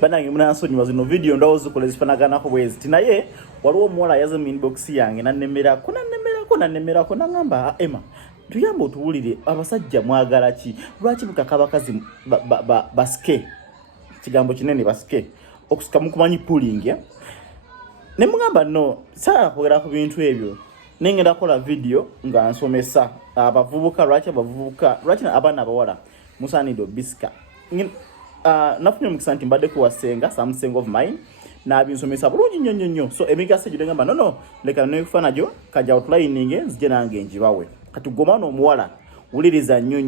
banange munansonyiwa zino video ndawo zikola zifanagana bwezi tinaye waliwo omuwala yaze mu inbox yange nannemerako nangamba Emma tuyambe otuwulire abasajja mwagala ki lwaki mukaka abakazi basike kigambo kinene basike okusika mukumanyi pulling ya ne mugamba no sala kwera ku bintu ebyo nengenda kola video nga nsomesa abavubuka lwaki abana abawala musanido biska nafunye mukisa nti mbadde kuwasenga something of mine na binsomesa bulungi nnyo so emigase gyo ngamba no leka nekufana jo kajja outlining nzije nange njibawe katugomano omuwala uliriza nnyo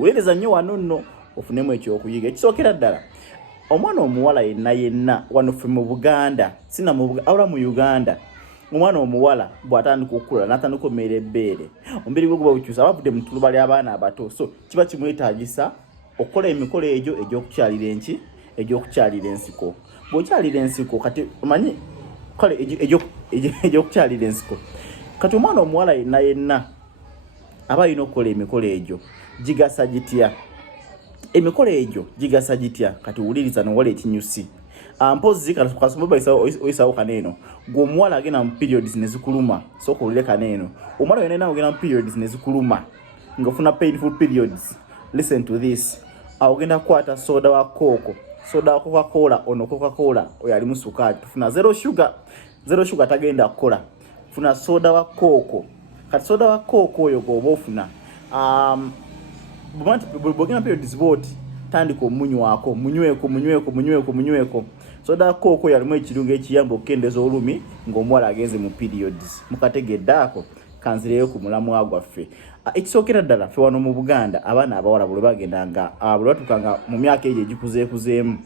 uliriza nnyo wano ofunemu ekyo okuyiga ekisookera ddala omwana omuwala yenna wano ffe mu Buganda sina mu awula mu Uganda omwana omuwala bw'atandika okukula n'atandika okumera ebbeere omubiri gwe guba gukyusa abavudde mu tuluba ly'abaana abato so kiba kimwetaagisa okukola emikolo egyo egy'okukyalira ensiko bw'okyalira ensiko kati omanyi kale egy'okukyalira ensiko kati omwana omuwala yenna aba alina okukola emikolo egyo gigasa gitya emikolo egyo gigasa gitya kati wuliriza nowala ekinyusi mpozi kasomba oyisawo kaneeno gw'omuwala agenda mu periods nezikuluma soka olire kaneeno omwana yenna agenda mu periods nezikuluma ng'ofuna painful periods listen to this ogenda kukwata soda wa Coca-Cola ono Coca-Cola oyo ali mu sukaali tufuna zero sugar tagenda kukola funa soda wa Coke kati soda wa Coke oyo gwoba ofuna bwogenda periods boti tandika omunywako munyweko soda wa Coke yalimu ekirungo ekiyamba okukendeza olumi ng'omuwala agenze mu periods mukategeddaako kanzireyo ku mulamwa gwaffe ekisookera ddala ffe wano mu Buganda abaana abawala bwe bagendanga bwe batukanga mu myaka egyo egikuzeekuzeemu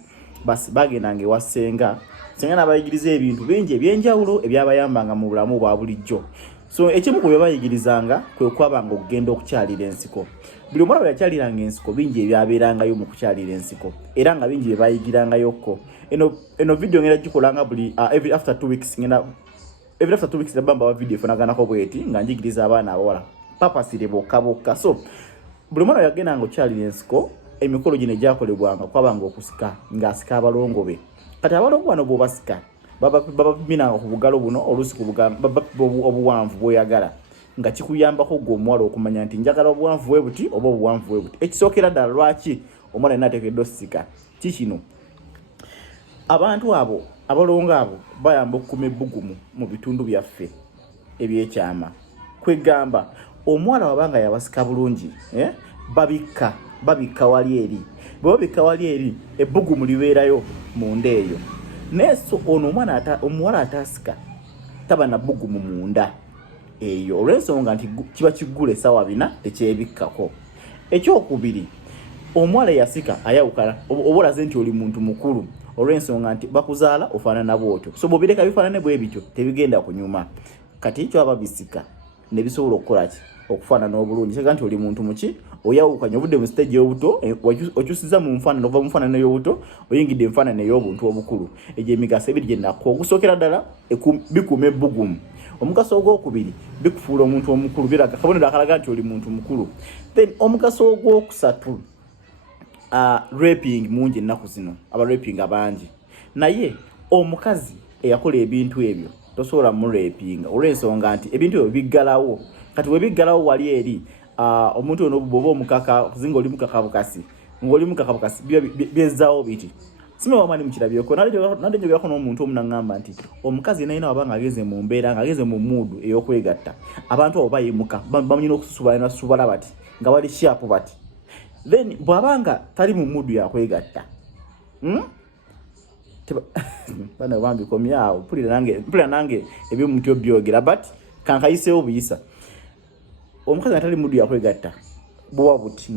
basi bagendanga ewa senga n'abayigiriza ebintu bingi ebyenjawulo ebyabayambanga mu bulamu bwa bulijjo so ekimu ku bye bayigirizanga kwe kwabanga okugenda okukyalira ensiko buli omwana bwe yakyaliranga ensiko bingi ebyabeerangayo mu kukyalira ensiko era nga bingi bye bayigirangayokko eno video ngenda gikolanga buli every after 2 weeks nabamba wa video efunaganako bweti nga njigiriza abaana abawala papasire bokka so buli mwana yagendanga okukyalira ensiko emikolo gino egyakolebwanga kwabanga okusika ng'asika abalongo be kati abalongo bano bw'obasika babapimiranga ku bugalo buno oluusi ku obuwanvu bw'oyagala nga kikuyambako gwe omuwala okumanya nti njagala obuwanvu bwe buti oba obuwanvu bwe buti ekisookera ddala lwaki omwana yenna ateekeddwa osika kikino abantu abo abalongo abo bayamba okukuma ebbugumu mu bitundu byaffe ebyekyama kwegamba omuwala wabanga yabasika bulungi babikka wali eri bwe babikka wali eri ebbugumu libeerayo munda eyo neso ono omuwala atasika taba na bbugumu munda eyo olw'ensonga nti kiba kiggula essaawa 4 tekyebikkako ekyokubiri omuwala yasika ayawukana oba olaze nti oli muntu mukulu olw'ensonga nti bakuzaala ofaanana bwotyo so bw'obireka bifaanane bwe bityo tebigenda kunyuma kati ekyo ababisika ne bisobola okukola ki okufaanana obulungi kega nti oli muntu muki oyawukanya obudde mu stage y'obuto okyusiza mu nfaanana ova mu nfaanana y'obuto oyingidde enfaanana ey'obuntu obukulu egyo emigaso ebiri gye nnako okusookera ddala bikuuma ebbugumu omugaso ogwokubiri bikufuula omuntu omukulu biraga kabonero akalaga nti oli muntu mukulu then omugaso ogwokusatu raping mungi ennaku zino abaraping abangi naye omukazi eyakola ebintu ebyo tosobola murapinga olw'ensonga nti ebintu ebyo biggalawo kati we biggalawo wali eri omuntu ono bw'oba omukaka kuzinga oli mukakabukasi ng'oli mukakabukasi byezzaawo biti sime wamani mukirabyeko nadde njogerako n'omuntu omu naŋŋamba nti omukazi yenna wabanga ageze mu mbeera nga ageze mu muudu ey'okwegatta abantu abo bayimuka bamanyina okususubala nasubala bati nga bali shapu bati then bw'abanga tali mu muudu yakwegatta bana bambi komyawo mpulira nange eby'omuntu byogera but kankayiseewo buyisa omukazi atali muudu yakwegatta bwoba buti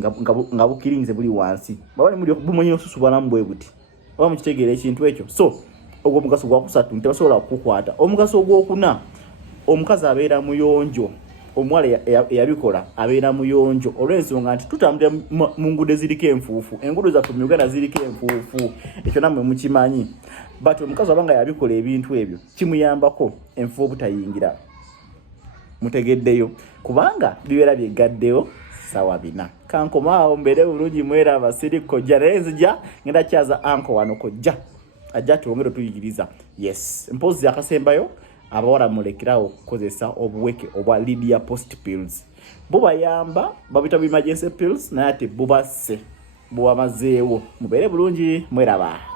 nga bukirinze buli wansi babali muudu bumanyina okususubalamu bwe buti oba mukitegeera ekintu ekyo so ogwo omugaso gwakusatu tebasobola kukukwata omugaso ogwokuna omukazi abeera muyonjo omuwala eyabikola abeera muyonjo olw'ensonga nti tutambulira mu nguudo eziriko enfuufu enguudo zaffe mu Uganda ziriko enfuufu ekyo nammwe mukimanyi but omukazi abanga yabikola ebintu ebyo kimuyambako enfuufu obutayingira mutegeddeyo kubanga bibeera byegaddeyo sawa bina kankomaawo mbeere bulungi mweraba siriko jarenzija ngenda kyaza anko wano kojja ajja tuwongere tuyigiriza yes mpozi akasembayo abawala mulekerawo okukozesa obuweke obwa Lydia Post pills bubayamba babita emergency pills naye ate bubase buwamazeewo mubeere bulungi mweraba